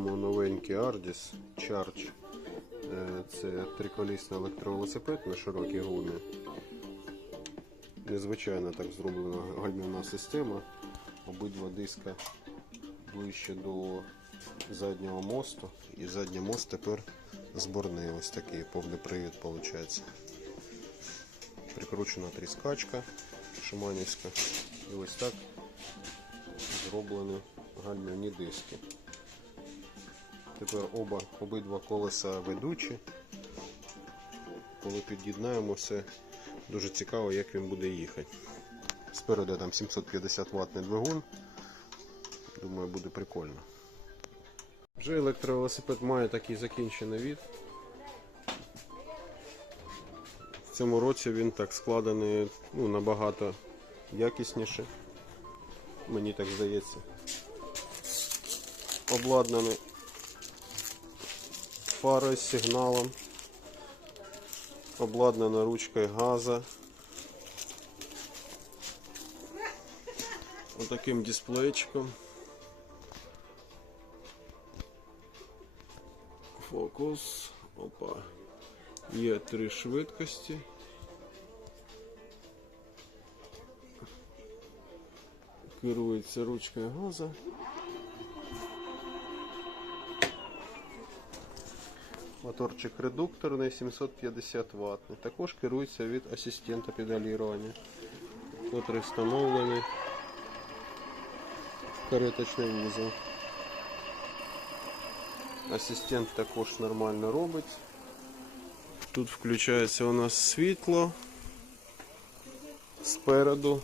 Маємо новенький Ardis Charge. Е, Це триколісний електровелосипед на широкій гумі. Незвичайно так зроблена гальмівна система. Обидва диска ближче до заднього мосту. І задній мост тепер зборний. Ось такий повний привід виходить. Прикручена тріскачка шиманівська. І ось так зроблені гальмівні диски. Тепер оба обидва колеса ведучі. Коли під'єднаємо все, дуже цікаво, як він буде їхати. Спереду там 750 ваттний двигун. Думаю, буде прикольно. Вже електровелосипед має такий закінчений від. В цьому році він так складений ну, набагато якісніше. Мені так здається. Обладнаний фарою з сигналом. Обладнана ручкою газа. Отаким дисплейчиком. Фокус. Опа. Є три швидкості. Керується ручкою газа. Моторчик редукторний 750 Вт. Також керується від асистента педалірування, котрий встановлений в кареточний вузол. Асистент також нормально робить. Тут включається у нас світло спереду,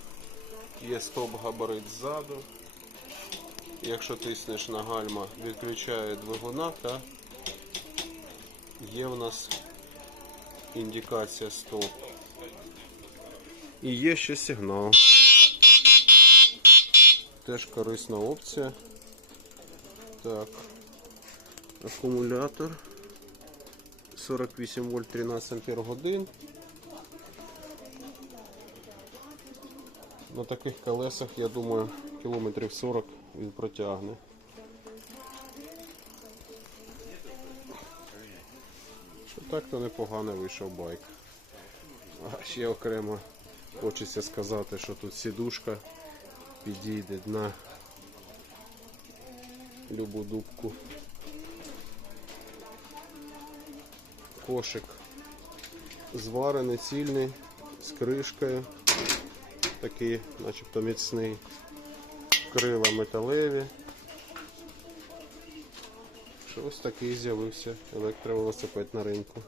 є стоп-габарит ззаду. Якщо тиснеш на гальма, відключає двигуна та є у нас індикація стоп. І є ще сигнал. Теж корисна опція. Так. Акумулятор 48 вольт 13 ампер годин. На таких колесах, я думаю, кілометрів 40 він протягне. Що так, то непогано вийшов байк. А ще окремо хочеться сказати, що тут сідушка підійде на любу дубку. Кошик зварений, цільний, з кришкою. Такий, начебто міцний. Крила металеві. Що ось такий з'явився електровелосипед на ринку.